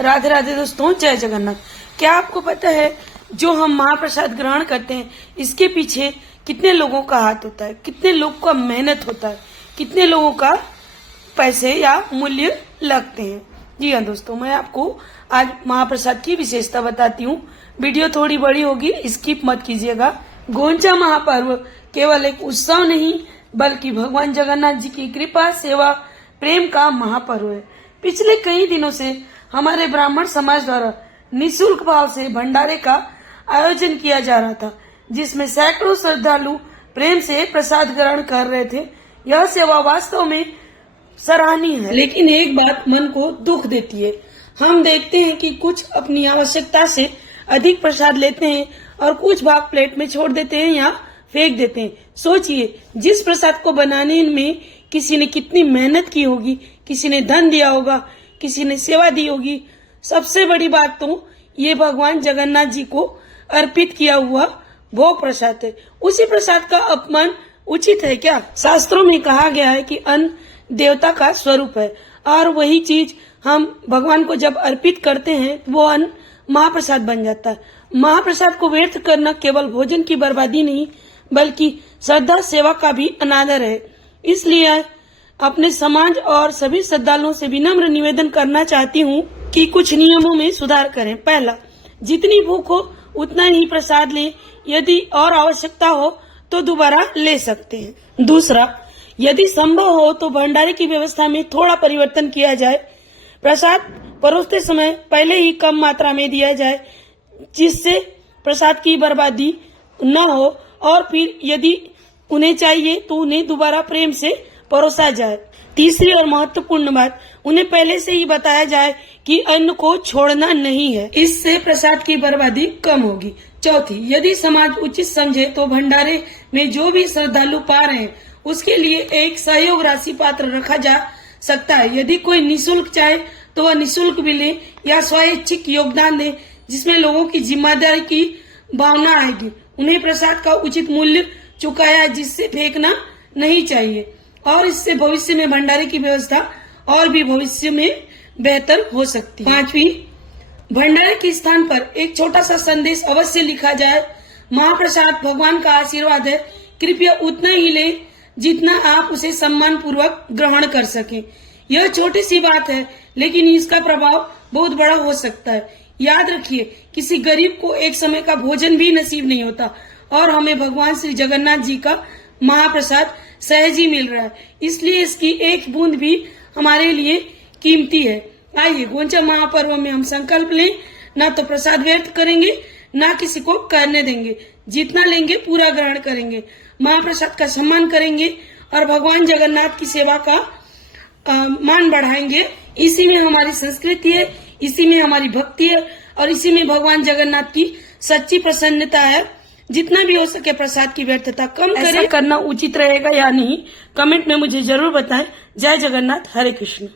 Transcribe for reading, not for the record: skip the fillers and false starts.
राधे राधे दोस्तों, जय जगन्नाथ। क्या आपको पता है जो हम महाप्रसाद ग्रहण करते हैं इसके पीछे कितने लोगों का हाथ होता है, कितने लोग का मेहनत होता है, कितने लोगों का पैसे या मूल्य लगते हैं। जी हाँ दोस्तों, मैं आपको आज महाप्रसाद की विशेषता बताती हूँ। वीडियो थोड़ी बड़ी होगी, स्किप मत कीजिएगा। गोंचा महापर्व केवल एक उत्सव नहीं बल्कि भगवान जगन्नाथ जी की कृपा, सेवा, प्रेम का महापर्व है। पिछले कई दिनों से हमारे ब्राह्मण समाज द्वारा निःशुल्क भाव से भंडारे का आयोजन किया जा रहा था, जिसमें सैकड़ों श्रद्धालु प्रेम से प्रसाद ग्रहण कर रहे थे। यह सेवा वास्तव में सराहनीय है, लेकिन एक बात मन को दुख देती है। हम देखते हैं कि कुछ अपनी आवश्यकता से अधिक प्रसाद लेते हैं और कुछ भाग प्लेट में छोड़ देते हैं या फेंक देते हैं। सोचिए, जिस प्रसाद को बनाने में किसी ने कितनी मेहनत की होगी, किसी ने धन दिया होगा, किसी ने सेवा दी होगी। सबसे बड़ी बात तो ये भगवान जगन्नाथ जी को अर्पित किया हुआ भोग प्रसाद है। उसी प्रसाद का अपमान उचित है क्या? शास्त्रों में कहा गया है कि अन्न देवता का स्वरूप है और वही चीज हम भगवान को जब अर्पित करते हैं वो अन्न महाप्रसाद बन जाता है। महाप्रसाद को व्यर्थ करना केवल भोजन की बर्बादी नहीं बल्कि श्रद्धा सेवा का भी अनादर है। इसलिए अपने समाज और सभी श्रद्धालुओं से विनम्र निवेदन करना चाहती हूँ कि कुछ नियमों में सुधार करें। पहला, जितनी भूख हो उतना ही प्रसाद लें। यदि और आवश्यकता हो तो दोबारा ले सकते हैं। दूसरा, यदि संभव हो तो भंडारे की व्यवस्था में थोड़ा परिवर्तन किया जाए। प्रसाद परोसते समय पहले ही कम मात्रा में दिया जाए, जिससे प्रसाद की बर्बादी न हो, और फिर यदि उन्हें चाहिए तो उन्हें दोबारा प्रेम से परोसा जाए। तीसरी और महत्वपूर्ण बात, उन्हें पहले से ही बताया जाए कि अन्न को छोड़ना नहीं है। इससे प्रसाद की बर्बादी कम होगी। चौथी, यदि समाज उचित समझे तो भंडारे में जो भी श्रद्धालु पा रहे हैं उसके लिए एक सहयोग राशि पात्र रखा जा सकता है। यदि कोई निःशुल्क चाहे तो वह निःशुल्क भी ले या स्वैच्छिक योगदान दे, जिसमें लोगों की जिम्मेदारी की भावना आएगी। उन्हें प्रसाद का उचित मूल्य चुकाया जिससे फेंकना नहीं चाहिए, और इससे भविष्य में भंडारे की व्यवस्था और भी भविष्य में बेहतर हो सकती है। पांचवी, भंडारे के स्थान पर एक छोटा सा संदेश अवश्य लिखा जाए। महाप्रसाद भगवान का आशीर्वाद है, कृपया उतना ही ले जितना आप उसे सम्मान पूर्वक ग्रहण कर सकें। यह छोटी सी बात है लेकिन इसका प्रभाव बहुत बड़ा हो सकता है। याद रखिए, किसी गरीब को एक समय का भोजन भी नसीब नहीं होता और हमें भगवान श्री जगन्नाथ जी का महाप्रसाद सहज ही मिल रहा है, इसलिए इसकी एक बूंद भी हमारे लिए कीमती है। आइए गोंचा महापर्व में हम संकल्प लें, ना तो प्रसाद व्यर्थ करेंगे, ना किसी को करने देंगे। जितना लेंगे पूरा ग्रहण करेंगे, महाप्रसाद का सम्मान करेंगे और भगवान जगन्नाथ की सेवा का मान बढ़ाएंगे। इसी में हमारी संस्कृति है, इसी में हमारी भक्ति है और इसी में भगवान जगन्नाथ की सच्ची प्रसन्नता है। जितना भी हो सके प्रसाद की व्यर्थता कम करें। ऐसा करना उचित रहेगा या नहीं, कमेंट में मुझे जरूर बताएं। जय जगन्नाथ, हरे कृष्ण।